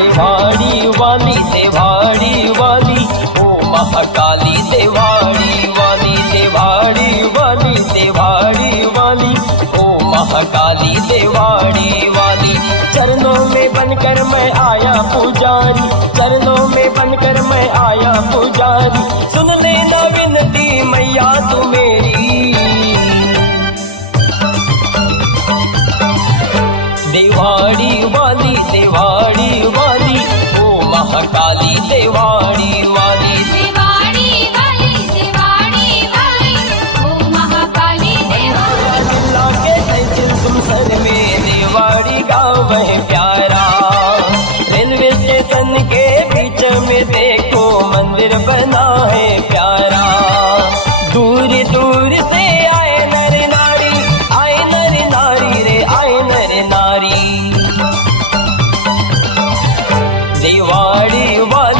देवाड़ी वाली देवाड़ी वाली ओ महाकाली देवाड़ी वाली देवाड़ी वाली देवाड़ी वाली ओ महाकाली देवाड़ी वाली। चरणों में बनकर मैं आया पुजारी, चरणों में बनकर मैं आया पुजारी, सुन लेना विनती मैया तू मेरी। देवाड़ी वाली ओ महाकाली देवाड़ी वाली ओ महाकाली देवाड़ी। जिला के तहसील तुमसर में देवाड़ी गाँव है प्यारा, रेलवे स्टेशन के बीच में देखो मंदिर बना है प्यारा। दूर दूर से आए नर नारी, आए नर नारी रे आए नर नारी। देवाड़ी वाली